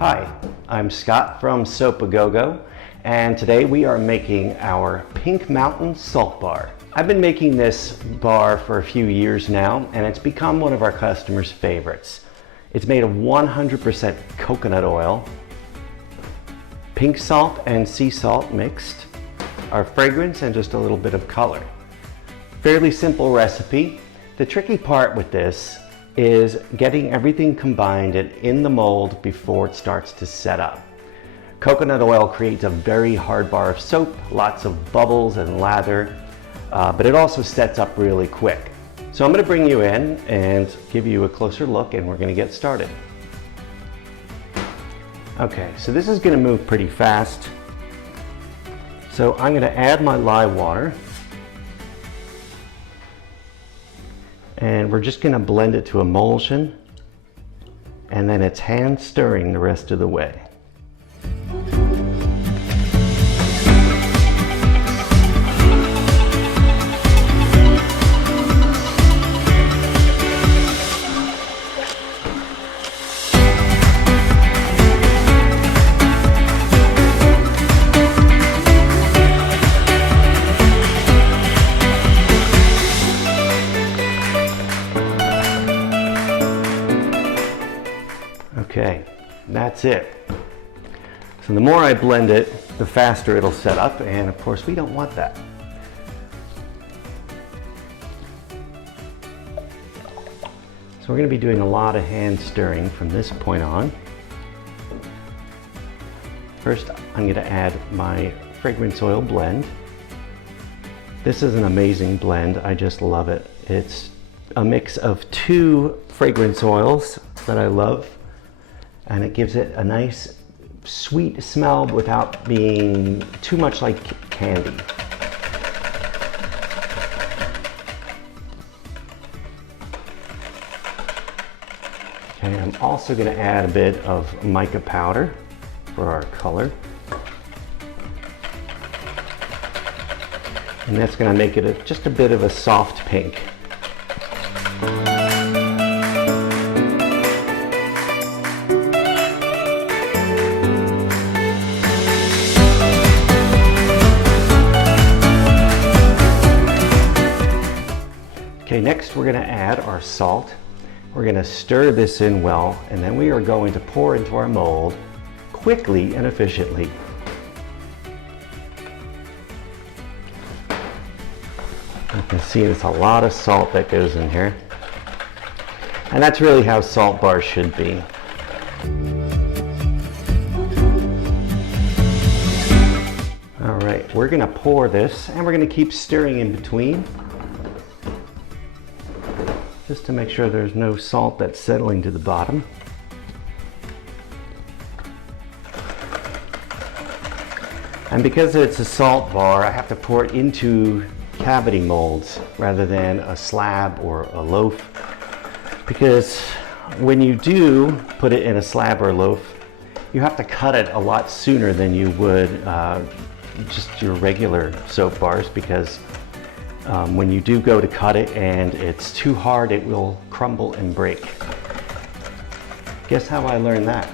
Hi, I'm Scott from A GoGo, and today we are making our Pink Mountain Salt Bar. I've been making this bar for a few years now, and it's become one of our customers' favorites. It's made of 100% coconut oil, pink salt and sea salt mixed, our fragrance, and just a little bit of color. Fairly simple recipe. The tricky part with this is getting everything combined and in the mold before it starts to set up. Coconut oil creates a very hard bar of soap, lots of bubbles and lather, but it also sets up really quick. So I'm going to bring you in and give you a closer look, and we're going to get started. Okay, so this is going to move pretty fast. So I'm going to add my lye water. And we're just going to blend it to emulsion, and then it's hand stirring the rest of the way. Okay, that's it. So the more I blend it, the faster it'll set up, and of course we don't want that. So we're going to be doing a lot of hand stirring from this point on. First, I'm going to add my fragrance oil blend. This is an amazing blend. I just love it. It's a mix of two fragrance oils that I love, and it gives it a nice sweet smell without being too much like candy. Okay, I'm also going to add a bit of mica powder for our color. And that's going to make it just a bit of a soft pink. Okay, next we're going to add our salt. We're going to stir this in well, and then we are going to pour into our mold quickly and efficiently. You can see there's a lot of salt that goes in here, and that's really how salt bars should be. All right, we're going to pour this, and we're going to keep stirring in between, just to make sure there's no salt that's settling to the bottom. And because it's a salt bar, I have to pour it into cavity molds rather than a slab or a loaf, because when you do put it in a slab or a loaf, you have to cut it a lot sooner than you would just your regular soap bars, because when you do go to cut it and it's too hard, it will crumble and break. Guess how I learned that?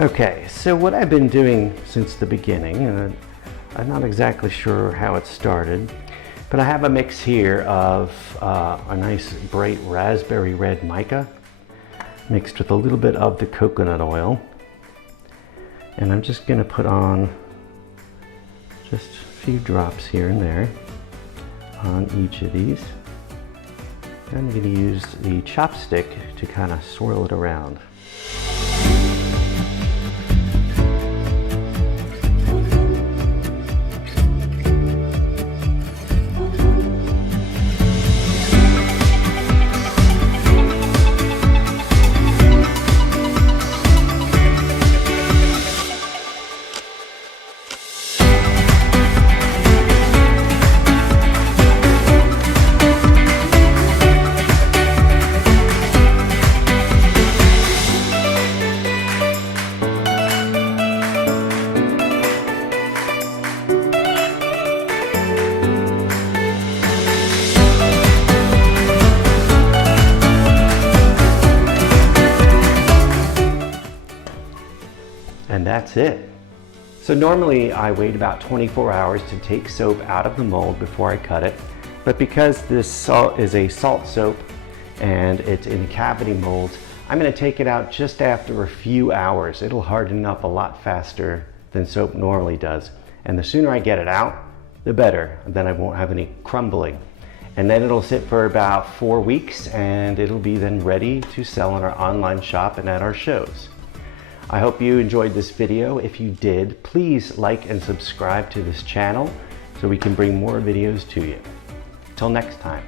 Okay, so what I've been doing since the beginning, and I'm not exactly sure how it started, but I have a mix here of a nice bright raspberry red mica mixed with a little bit of the coconut oil. And I'm just going to put on just a few drops here and there on each of these. I'm going to use the chopstick to kind of swirl it around. And that's it. So normally I wait about 24 hours to take soap out of the mold before I cut it, but because this salt is a salt soap and it's in cavity molds, I'm going to take it out just after a few hours. It'll harden up a lot faster than soap normally does, and the sooner I get it out, the better. Then I won't have any crumbling. And then it'll sit for about 4 weeks, and it'll be then ready to sell in our online shop and at our shows. I hope you enjoyed this video. If you did, please like and subscribe to this channel so we can bring more videos to you. Till next time.